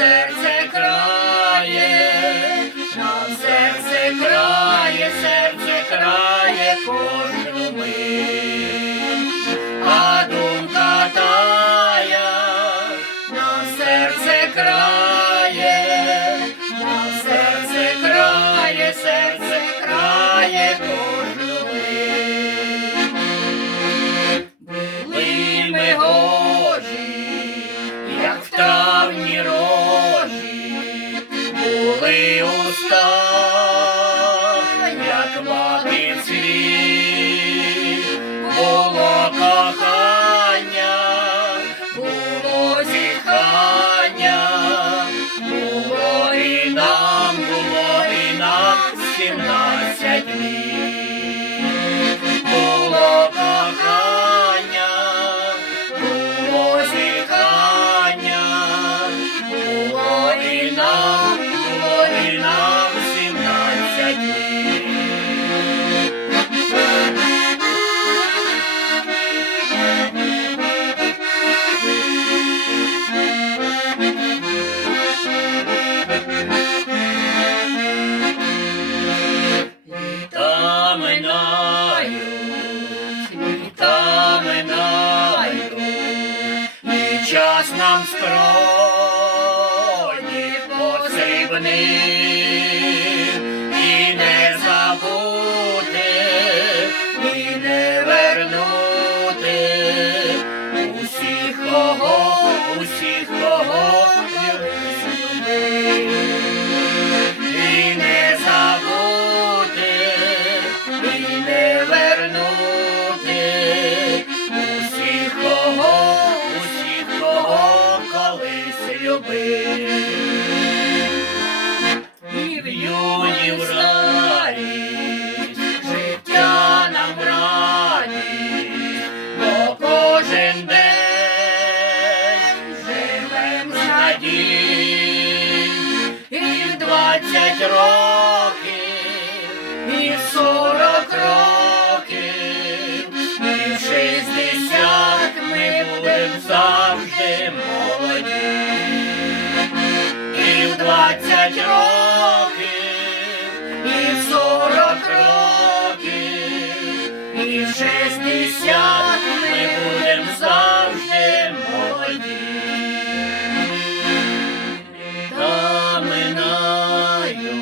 серце крає кожну мить, а думка тая, нам серце крає кожну мить. Були ми гожі, як в травні рожі, були уста, як мати цвіт, було кохання, було зітхання, було і нам 17 літ. Було кохання, було зітхання, було і нам 17 літ. Літа минають, і час нам скроні потрібний, і не забути, і не вернути усіх, кого любили. І не забути, і не вернути усіх, кого колись любив. І в юні в радість, життя нам радість, бо кожен день живем з надій. І 20 років, і 40 років, і в 60 ми будем завжди молоді. І в 20 років, і в 40 років, і в 60 ми будем завжди молоді. Літа минають,